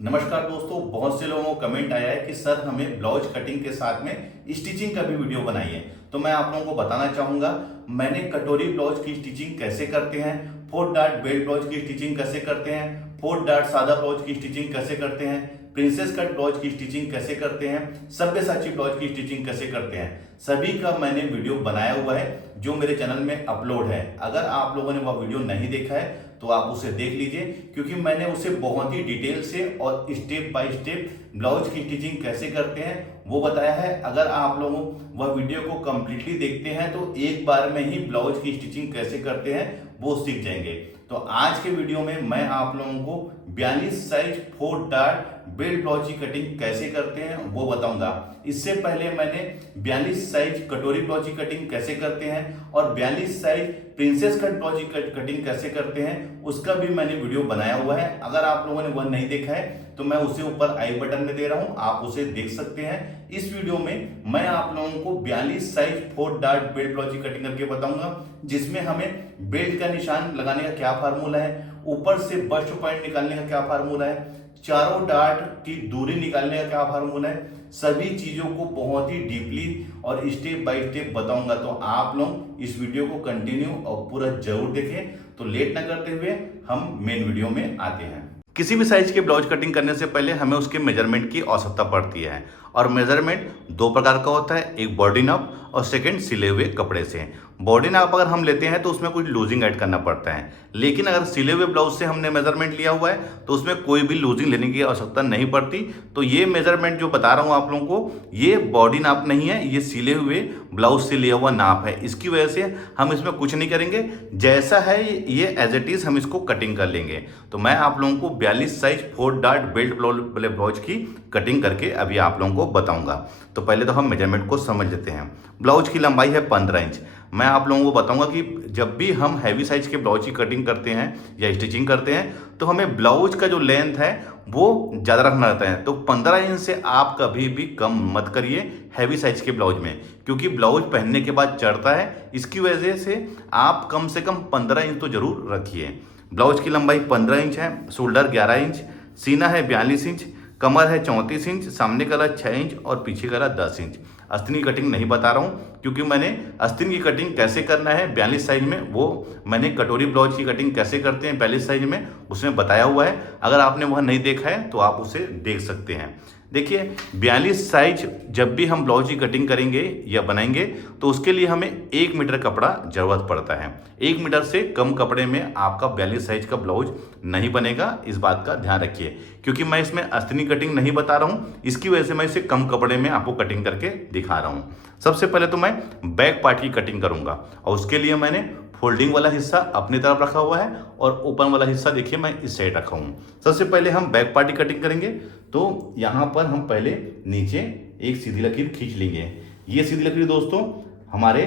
नमस्कार दोस्तों, बहुत से लोगों को कमेंट आया है कि सर हमें ब्लाउज कटिंग के साथ में स्टिचिंग का भी वीडियो बनाइए। तो मैं आप लोगों को बताना चाहूंगा मैंने कटोरी ब्लाउज की स्टिचिंग कैसे करते हैं, 4 डार्ट बेल्ट ब्लाउज की स्टिचिंग कैसे करते हैं, 4 डार्ट सादा ब्लाउज की स्टिचिंग कैसे करते हैं, प्रिंसेस कट ब्लाउज की स्टिचिंग कैसे करते हैं, सब्यसाची ब्लाउज की स्टिचिंग कैसे करते हैं, सभी का मैंने वीडियो बनाया हुआ है जो मेरे चैनल में अपलोड है। अगर आप लोगों ने वह वीडियो नहीं देखा है तो आप उसे देख लीजिए, क्योंकि मैंने उसे बहुत ही डिटेल से और स्टेप बाय स्टेप ब्लाउज की स्टिचिंग कैसे करते हैं वो बताया है। अगर आप लोगों वह वीडियो को कंप्लीटली देखते हैं तो एक बार में ही ब्लाउज की स्टिचिंग कैसे करते हैं वो सीख जाएंगे। तो आज के वीडियो में मैं आप लोगों को 42 साइज 4 डार्ट बेल्ट ब्लाउज की कटिंग कैसे करते हैं वो बताऊंगा। इससे पहले मैंने 42 साइज कटोरी ब्लाउज की कटिंग कैसे करते हैं और 42 साइज प्रिंसेस कट ब्लाउज की कटिंग कैसे करते हैं उसका भी मैंने वीडियो बनाया हुआ है। अगर आप लोगों ने वह नहीं देखा है तो मैं उसे ऊपर आई बटन में दे रहा हूं, आप उसे देख सकते हैं। इस वीडियो में मैं आप लोगों को 42 साइज 4 डार्ट बेल्ट ब्लाउज की कटिंग करके बताऊंगा, जिसमें हमें बेल्ट का निशान लगाने का क्या फार्मूला है, ऊपर से बस्ट पॉइंट निकालने का क्या फार्मूला है, चारों डार्ट की दूरी निकालने का क्या फार्मूला है, सभी चीजों को बहुत ही डीपली और स्टेप बाय स्टेप बताऊंगा। तो आप लोग इस वीडियो को कंटिन्यू और पूरा जरूर देखें। तो लेट ना करते हुए हम मेन वीडियो में आते हैं। किसी भी साइज के ब्लाउज कटिंग करने से पहले हमें उसके मेजरमेंट की आवश्यकता पड़ती है, और मेजरमेंट दो प्रकार का होता है, एक बॉडी नाप और सेकंड सिले हुए कपड़े से। बॉडी नाप अगर हम लेते हैं तो उसमें कुछ लूजिंग ऐड करना पड़ता है, लेकिन अगर सिले हुए ब्लाउज से हमने मेजरमेंट लिया हुआ है तो उसमें कोई भी लूजिंग लेने की आवश्यकता नहीं पड़ती। तो ये मेजरमेंट जो बता रहा हूँ आप लोगों को, ये बॉडी नाप नहीं है, ये सिले हुए ब्लाउज से लिया हुआ नाप है। इसकी वजह से हम इसमें कुछ नहीं करेंगे, जैसा है ये एज इट इज हम इसको कटिंग कर लेंगे। तो मैं आप लोगों को 42 साइज 4 डार्ट बेल्ट ब्लाउज की कटिंग करके अभी आप लोगों को बताऊंगा। तो पहले तो हम मेजरमेंट को समझ लेते हैं। ब्लाउज की लंबाई है 15 इंच। मैं आप लोगों को बताऊंगा कि जब भी हम हैवी साइज के ब्लाउज की कटिंग करते हैं या स्टिचिंग करते हैं तो हमें ब्लाउज का जो लेंथ है वो ज़्यादा रखना रहता है। तो 15 इंच से आप कभी भी कम मत करिए हैवी साइज के ब्लाउज में, क्योंकि ब्लाउज पहनने के बाद चढ़ता है। इसकी वजह से आप कम से कम 15 इंच तो जरूर रखिए। ब्लाउज की लंबाई 15 इंच है, शोल्डर 11 इंच, सीना है 42 इंच, कमर है 34 इंच, सामने गला 6 इंच और पीछे गला 10 इंच। आस्तीन की कटिंग नहीं बता रहा हूँ, क्योंकि मैंने आस्तीन की कटिंग कैसे करना है 42 साइज में वो मैंने कटोरी ब्लाउज की कटिंग कैसे करते हैं 42 साइज में उसमें बताया हुआ है। अगर आपने वह नहीं देखा है तो आप उसे देख सकते हैं। देखिए 42 साइज जब भी हम ब्लाउज की कटिंग करेंगे या बनाएंगे तो उसके लिए हमें 1 मीटर कपड़ा जरूरत पड़ता है। 1 मीटर से कम कपड़े में आपका 42 साइज का ब्लाउज नहीं बनेगा, इस बात का ध्यान रखिए। क्योंकि मैं इसमें आस्तीन कटिंग नहीं बता रहा हूँ, इसकी वजह से मैं इसे कम कपड़े में आपको कटिंग करके दिखा रहा हूँ। सबसे पहले तो मैं बैक पार्ट की कटिंग करूंगा, और उसके लिए मैंने फोल्डिंग वाला हिस्सा अपनी तरफ रखा हुआ है और ओपन वाला हिस्सा देखिए मैं इस साइड रखा हूँ। सबसे पहले हम बैक पार्ट की कटिंग करेंगे। तो यहाँ पर हम पहले नीचे एक सीधी लकीर खींच लेंगे। ये सीधी लकीर दोस्तों हमारे,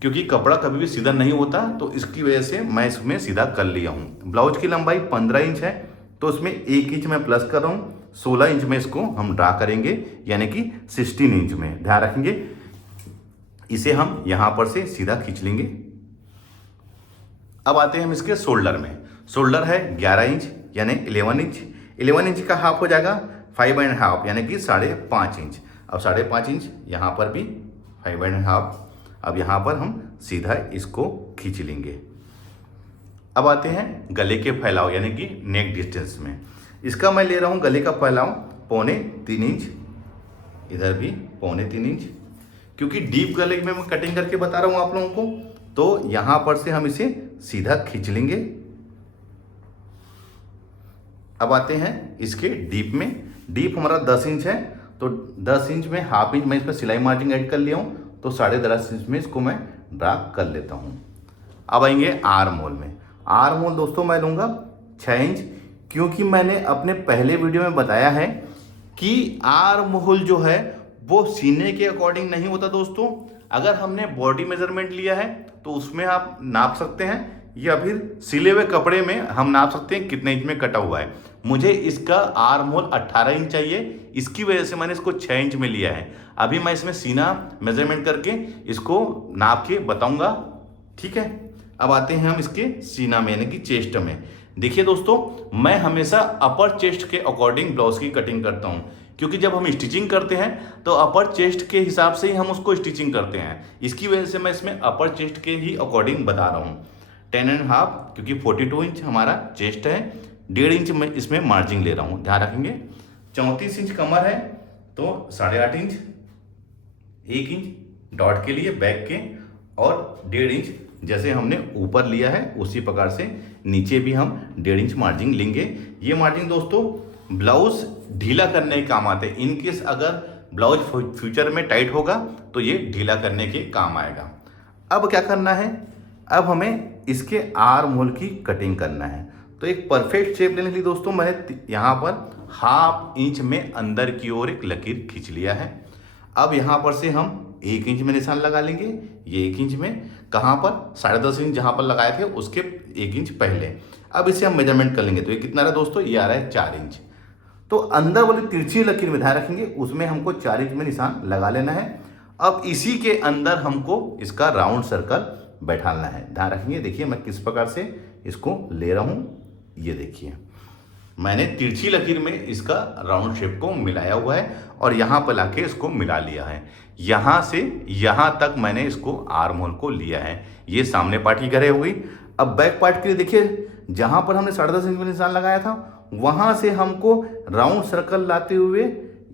क्योंकि कपड़ा कभी भी सीधा नहीं होता तो इसकी वजह से मैं इसमें सीधा कर लिया हूँ। ब्लाउज की लंबाई 15 इंच है तो उसमें 1 इंच मैं प्लस कर रहा हूँ, 16 इंच में इसको हम ड्रा करेंगे, यानी कि 16 इंच में। ध्यान रखेंगे, इसे हम यहाँ पर से सीधा खींच लेंगे। अब आते हैं हम इसके शोल्डर में। शोल्डर है 11 इंच यानी 11 इंच। 11 इंच का हाफ हो जाएगा 5.5 यानी कि 5.5 इंच। अब 5.5 इंच यहाँ पर भी 5.5। अब यहाँ पर हम सीधा इसको खींच लेंगे। अब आते हैं गले के फैलाव यानी कि नेक डिस्टेंस में। इसका मैं ले रहा हूँ गले का फैलाव 3.25 इंच, इधर भी 3.25 इंच। क्योंकि डीप गले में मैं कटिंग करके बता रहा हूँ आप लोगों को, तो यहाँ पर से हम इसे सीधा खींच लेंगे। अब आते हैं इसके डीप में। डीप हमारा 10 इंच है तो 10 इंच में हाफ इंच मैं इसमें सिलाई मार्जिन ऐड कर लिया हूँ, तो 10.5 इंच में इसको मैं ड्रा कर लेता हूँ। अब आएंगे आर्म होल में। आर्म होल दोस्तों मैं लूँगा 6 इंच, क्योंकि मैंने अपने पहले वीडियो में बताया है कि आर्म होल जो है वो सीने के अकॉर्डिंग नहीं होता दोस्तों। अगर हमने बॉडी मेजरमेंट लिया है तो उसमें आप नाप सकते हैं, या फिर सिले हुए कपड़े में हम नाप सकते हैं कितने इंच में कटा हुआ है। मुझे इसका आर्म होल 18 इंच चाहिए, इसकी वजह से मैंने इसको 6 इंच में लिया है। अभी मैं इसमें सीना मेजरमेंट करके इसको नाप के बताऊंगा, ठीक है। अब आते हैं हम इसके सीना में यानी कि चेस्ट में। देखिए दोस्तों, मैं हमेशा अपर चेस्ट के अकॉर्डिंग ब्लाउज की कटिंग करता हूँ, क्योंकि जब हम स्टिचिंग करते हैं तो अपर चेस्ट के हिसाब से ही हम उसको स्टिचिंग करते हैं। इसकी वजह से मैं इसमें अपर चेस्ट के ही अकॉर्डिंग बता रहा हूँ। 10.5, क्योंकि 42 इंच हमारा चेस्ट है, 1.5 इंच मैं इसमें मार्जिन ले रहा हूँ, ध्यान रखेंगे। 34 इंच कमर है तो 8.5 इंच, 1 इंच डॉट के लिए बैक के, और 1.5 इंच जैसे हमने ऊपर लिया है उसी प्रकार से नीचे भी हम 1.5 इंच मार्जिन लेंगे। ये मार्जिन दोस्तों ब्लाउज ढीला करने के काम आते हैं। इनकेस अगर ब्लाउज फ्यूचर में टाइट होगा तो ये ढीला करने के काम आएगा। अब क्या करना है, अब हमें इसके आर्म होल की कटिंग करना है। तो एक परफेक्ट शेप लेने के लिए दोस्तों मैंने यहाँ पर 1/2 इंच में अंदर की ओर एक लकीर खींच लिया है। अब यहाँ पर से हम 1 इंच में निशान लगा लेंगे। ये 1 इंच में कहाँ पर, 10.5 इंच जहाँ पर लगाए थे उसके 1 इंच पहले। अब इसे हम मेजरमेंट कर लेंगे तो ये कितना रहा दोस्तों, ये आ रहा है 4 इंच। तो अंदर वाली तिरछी लकीर में ध्यान रखेंगे, उसमें हमको 4 इंच में निशान लगा लेना है। अब इसी के अंदर हमको इसका राउंड सर्कल बैठाना है। ध्यान रखेंगे, देखिए मैं किस प्रकार से इसको ले रहा हूँ। ये देखिए मैंने तिरछी लकीर में इसका राउंड शेप को मिलाया हुआ है और यहाँ पर लाके इसको मिला लिया है। यहाँ से यहाँ तक मैंने इसको आर्म होल को लिया है। ये सामने पार्ट की घरे हो गई। अब बैक पार्ट के लिए देखिए, जहाँ पर हमने 10.5 इंच में निशान लगाया था वहाँ से हमको राउंड सर्कल लाते हुए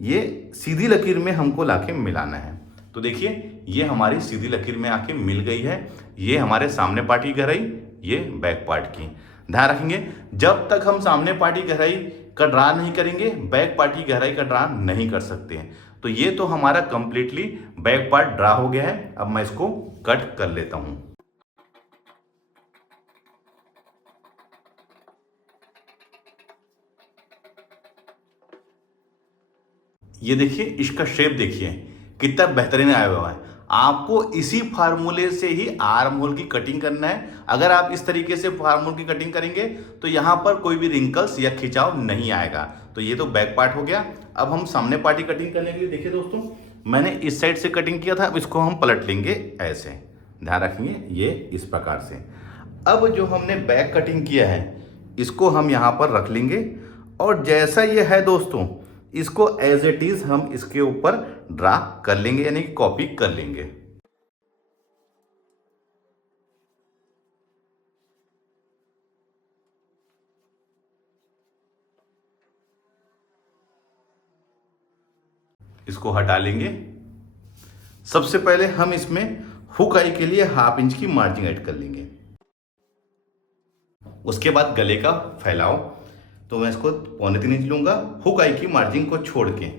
ये सीधी लकीर में हमको लाके मिलाना है। तो देखिए ये हमारी सीधी लकीर में आके मिल गई है। ये हमारे सामने पार्ट की गहराई, ये बैक पार्ट की। ध्यान रखेंगे, जब तक हम सामने पार्ट की गहराई का ड्रा नहीं करेंगे बैक पार्ट की गहराई का ड्रा नहीं कर सकते हैं। तो ये तो हमारा कंप्लीटली बैक पार्ट ड्रा हो गया है। अब मैं इसको कट कर लेता हूं। ये देखिए, इसका शेप देखिए कितना बेहतरीन आया हुआ है। आपको इसी फार्मूले से ही आर्म होल की कटिंग करना है। अगर आप इस तरीके से आर्म होल की कटिंग करेंगे तो यहाँ पर कोई भी रिंकल्स या खिंचाव नहीं आएगा। तो ये तो बैक पार्ट हो गया। अब हम सामने पार्ट की कटिंग करने के लिए देखिए दोस्तों, मैंने इस साइड से कटिंग किया था, अब इसको हम पलट लेंगे ऐसे। ध्यान रखेंगे, ये इस प्रकार से। अब जो हमने बैक कटिंग किया है इसको हम यहाँ पर रख लेंगे और जैसा ये है दोस्तों इसको एज इट इज हम इसके ऊपर ड्रा कर लेंगे, यानी कि कॉपी कर लेंगे। इसको हटा लेंगे। सबसे पहले हम इसमें हुक आई के लिए 1/2 इंच की मार्जिन ऐड कर लेंगे। उसके बाद गले का फैलाव, तो मैं इसको 3.25 इंच लूंगा। हुक आई की मार्जिन को छोड़ के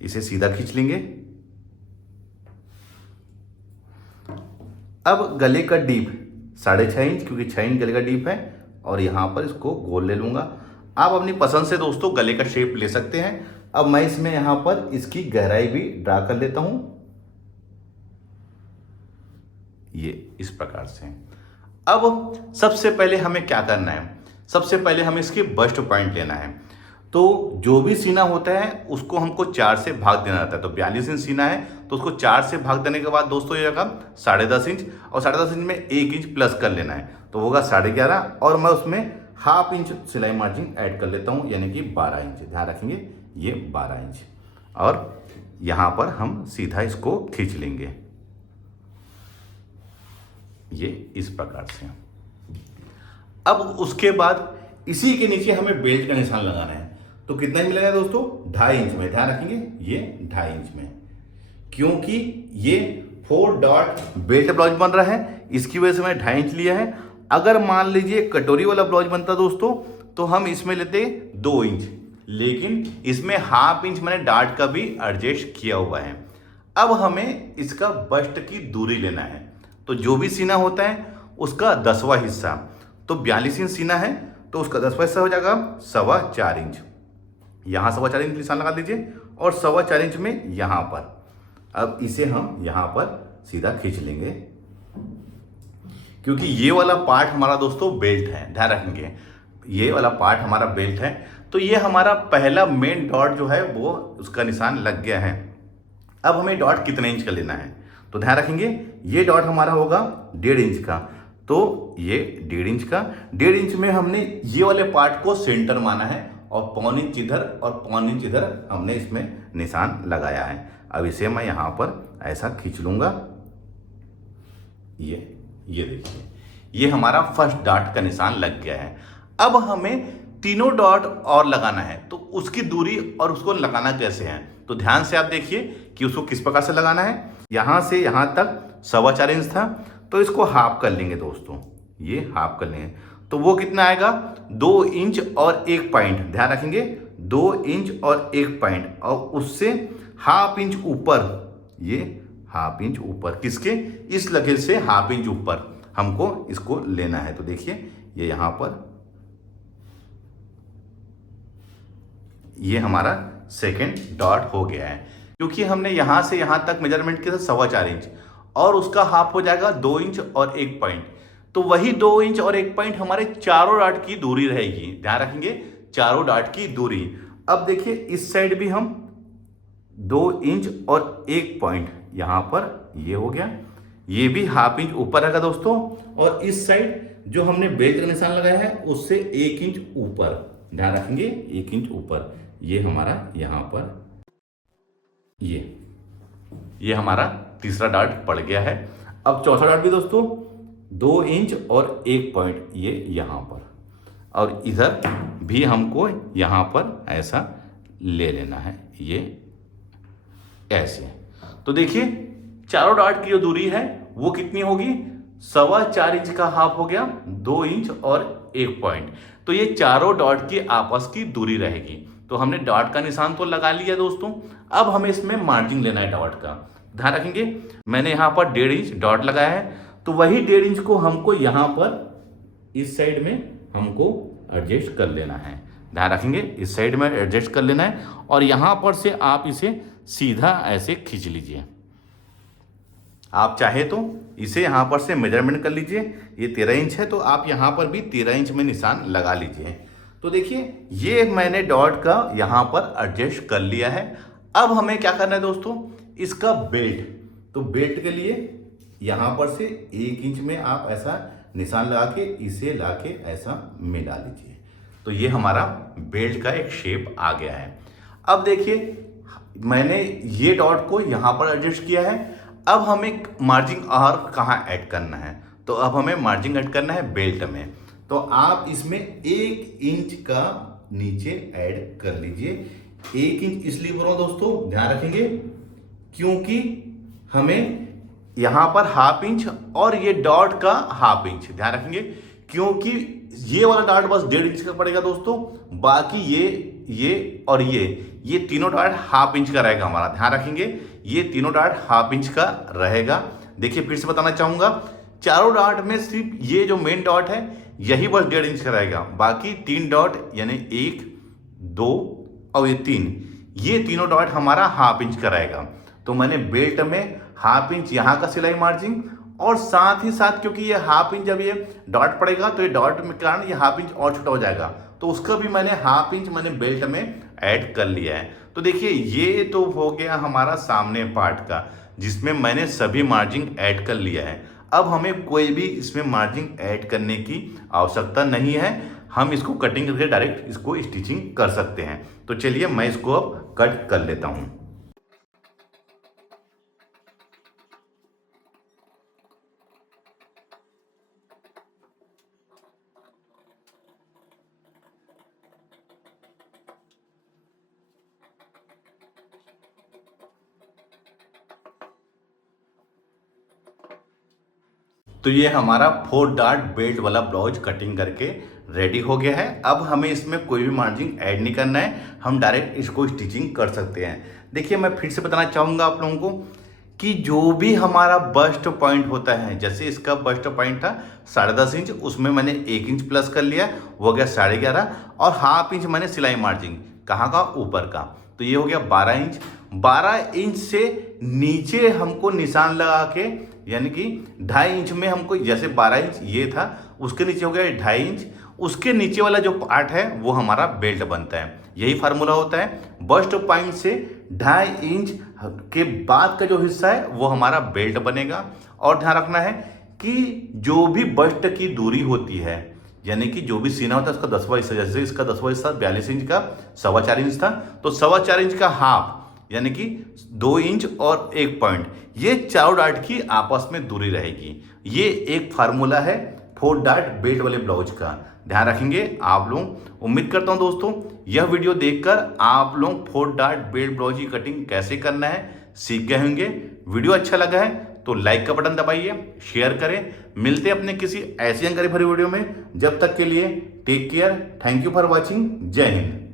इसे सीधा खींच लेंगे। अब गले का डीप 6.5 इंच, क्योंकि 6 इंच गले का डीप है, और यहां पर इसको गोल ले लूंगा। आप अपनी पसंद से दोस्तों गले का शेप ले सकते हैं। अब मैं इसमें यहां पर इसकी गहराई भी ड्रा कर लेता हूं, ये इस प्रकार से। अब सबसे पहले हमें क्या करना है, सबसे पहले हमें इसके बस्ट पॉइंट लेना है। तो जो भी सीना होता है उसको हमको 4 से भाग देना रहता है। तो 42 इंच सीना है तो उसको 4 से भाग देने के बाद दोस्तों ये होगा 10.5 इंच, और 10.5 इंच में 1 इंच प्लस कर लेना है तो होगा 11.5, और मैं उसमें 1/2 इंच सिलाई मार्जिन ऐड कर लेता हूं, यानी कि 12 इंच। ध्यान रखेंगे, ये 12 इंच, और यहां पर हम सीधा इसको खींच लेंगे, ये इस प्रकार से। अब उसके बाद इसी के नीचे हमें बेल्ट का निशान लगाना है। तो कितना इंच मिलेगा दोस्तों, 2.5 इंच में। ध्यान रखेंगे, ये 2.5 इंच में, क्योंकि ये 4 डॉट बेल्ट ब्लाउज बन रहा है, इसकी वजह से मैंने 2.5 इंच लिया है। अगर मान लीजिए कटोरी वाला ब्लाउज बनता दोस्तों तो हम इसमें लेते 2 इंच, लेकिन इसमें 1/2 इंच मैंने डार्ट का भी एडजस्ट किया हुआ है। अब हमें इसका बस्ट की दूरी लेना है। तो जो भी सीना होता है उसका 10वां हिस्सा, तो 42 इंच सीना है तो उसका 10वां हिस्सा हो जाएगा 4.25 इंच। यहाँ 4.25 इंच निशान लगा दीजिए, और 4.25 इंच में यहाँ पर। अब इसे हम यहाँ पर सीधा खींच लेंगे, क्योंकि ये वाला पार्ट हमारा दोस्तों बेल्ट है। ध्यान रखेंगे, ये वाला पार्ट हमारा बेल्ट है। तो ये हमारा पहला मेन डॉट जो है वो उसका निशान लग गया है। अब हमें डॉट कितने इंच का लेना है, तो ध्यान रखेंगे ये डॉट हमारा होगा 1.5 इंच का। तो ये 1.5 इंच का, 1.5 इंच में हमने ये वाले पार्ट को सेंटर माना है और 1.25 इंच इधर और 1.25 इंच इधर हमने इसमें निशान लगाया है। अब इसे मैं यहाँ पर ऐसा खींच लूँगा। ये देखिए, ये हमारा फर्स्ट डॉट का निशान लग गया है। अब हमें तीनों डॉट और लगाना है, तो उसकी दूरी और उसको लगाना कैसे है, तो ध्यान से आप देखिए कि उसको किस प्रकार से लगाना है। यहाँ से यहाँ तक 4.25 इंच था, तो इसको हाफ कर लेंगे दोस्तों, ये हाफ कर लेंगे तो वो कितना आएगा 2 इंच और 1 पॉइंट। ध्यान रखेंगे 2 इंच और 1 पॉइंट, और उससे हाफ इंच ऊपर, ये हाफ इंच ऊपर, किसके, इस लकीर से हाफ इंच ऊपर हमको इसको लेना है। तो देखिए ये यहाँ पर, ये हमारा सेकेंड डॉट हो गया है। क्योंकि हमने यहाँ से यहाँ तक मेजरमेंट किया था 4.25 इंच, और उसका हाफ हो जाएगा 2 इंच और 1 पॉइंट, तो वही 2 इंच और 1 पॉइंट हमारे चारों डॉट की दूरी रहेगी। ध्यान रखेंगे चारों डॉट की दूरी। अब देखिए इस साइड भी हम 2 इंच और 1 पॉइंट, यहाँ पर ये हो गया, ये भी हाफ इंच ऊपर रहेगा दोस्तों। और इस साइड जो हमने बेल्ट का निशान लगाया है उससे 1 इंच ऊपर, ध्यान रखेंगे 1 इंच ऊपर, ये हमारा यहाँ पर, ये हमारा तीसरा डॉट पड़ गया है। अब चौथा डॉट भी दोस्तों 2 इंच और 1 पॉइंट, ये यहाँ पर, और इधर भी हमको यहाँ पर ऐसा ले लेना है, ये ऐसे। तो देखिए चारों डॉट की जो दूरी है वो कितनी होगी, 4.25 इंच का हाफ हो गया, 2 इंच और 1 पॉइंट, तो ये चारों डॉट की आपस की दूरी रहेगी। तो हमने डॉट का निशान तो लगा लिया दोस्तों। अब हमें इसमें मार्जिन लेना है डॉट का। ध्यान रखेंगे मैंने यहाँ पर 1.5 इंच डॉट लगाया है, तो वही 1.5 इंच को हमको यहाँ पर इस साइड में हमको एडजस्ट कर लेना है। ध्यान रखेंगे इस साइड में एडजस्ट कर लेना है, और यहाँ पर से आप इसे सीधा ऐसे खींच लीजिए। आप चाहे तो इसे यहाँ पर से मेजरमेंट कर लीजिए, ये 13 इंच है, तो आप यहाँ पर भी 13 इंच में निशान लगा लीजिए। तो देखिए ये मैंने डॉट का यहाँ पर एडजस्ट कर लिया है। अब हमें क्या करना है दोस्तों, इसका बेल्ट। तो बेल्ट के लिए यहाँ पर से 1 इंच में आप ऐसा निशान लगा के इसे ला के ऐसा मिला लीजिए। तो ये हमारा बेल्ट का एक शेप आ गया है। अब देखिए मैंने ये डॉट को यहाँ पर एडजस्ट किया है। अब हमें मार्जिन और कहाँ ऐड करना है, तो अब हमें मार्जिन ऐड करना है बेल्ट में। तो आप इसमें 1 इंच का नीचे ऐड कर लीजिए। 1 इंच इसलिए बोल रहा हूं दोस्तों, ध्यान रखेंगे क्योंकि हमें यहां पर हाफ इंच और ये डॉट का हाफ इंच, ध्यान रखेंगे क्योंकि ये वाला डॉट बस 1.5 इंच का पड़ेगा दोस्तों, बाकी ये और ये तीनों डॉट हाफ इंच का रहेगा हमारा। ध्यान रखेंगे ये तीनों डॉट हाफ इंच का रहेगा। देखिए फिर से बताना चाहूंगा, चारों डॉट में सिर्फ ये जो मेन डॉट है यही बस 1.5 इंच का रहेगा, बाकी 3 डॉट यानी 1, 2 और ये 3, ये तीनों डॉट हमारा हाफ इंच का रहेगा। तो मैंने बेल्ट में हाफ इंच यहाँ का सिलाई मार्जिन, और साथ ही साथ क्योंकि ये हाफ इंच जब ये डॉट पड़ेगा तो ये डॉट में कारण ये हाफ इंच और छोटा हो जाएगा, तो उसका भी मैंने हाफ इंच मैंने बेल्ट में ऐड कर लिया है। तो देखिए ये तो हो गया हमारा सामने पार्ट का, जिसमें मैंने सभी मार्जिन ऐड कर लिया है। अब हमें कोई भी इसमें मार्जिन ऐड करने की आवश्यकता नहीं है, हम इसको कटिंग करके डायरेक्ट इसको स्टिचिंग कर सकते हैं। तो चलिए मैं इसको अब कट कर लेता हूं। तो ये हमारा 4 डॉट बेल्ट वाला ब्लाउज कटिंग करके रेडी हो गया है। अब हमें इसमें कोई भी मार्जिन ऐड नहीं करना है, हम डायरेक्ट इसको स्टिचिंग कर सकते हैं। देखिए मैं फिर से बताना चाहूँगा आप लोगों को कि जो भी हमारा बस्ट पॉइंट होता है, जैसे इसका बस्ट पॉइंट था 10.5 इंच, उसमें मैंने 1 इंच प्लस कर लिया, वो हो गया 11.5, और हाफ इंच मैंने सिलाई मार्जिन कहाँ का, ऊपर का, तो ये हो गया 12 इंच। 12 इंच से नीचे हमको निशान लगा के, यानी कि 2.5 इंच में हमको, जैसे 12 इंच ये था उसके नीचे हो गया 2.5 इंच, उसके नीचे वाला जो पार्ट है वो हमारा बेल्ट बनता है। यही फार्मूला होता है, बस्ट पॉइंट से 2.5 इंच के बाद का जो हिस्सा है वो हमारा बेल्ट बनेगा। और ध्यान रखना है कि जो भी बस्ट की दूरी होती है, यानी कि जो भी सीना होता है उसका 10वां हिस्सा, जैसे इसका 10वां हिस्सा 42 इंच का 4.25 इंच था, तो 4.25 इंच का हाफ यानी कि 2 इंच और 1 पॉइंट, ये चारों डार्ट की आपस में दूरी रहेगी। ये एक फार्मूला है 4 डार्ट बेल्ट वाले ब्लाउज का, ध्यान रखेंगे आप लोग। उम्मीद करता हूं दोस्तों यह वीडियो देखकर आप लोग 4 डार्ट बेल्ट ब्लाउज की कटिंग कैसे करना है सीख गए होंगे। वीडियो अच्छा लगा है तो लाइक का बटन दबाइए, शेयर करें। मिलते हैं अपने किसी ऐसी जानकारी भरी वीडियो में, जब तक के लिए take care, thank you for watching, जय हिंद।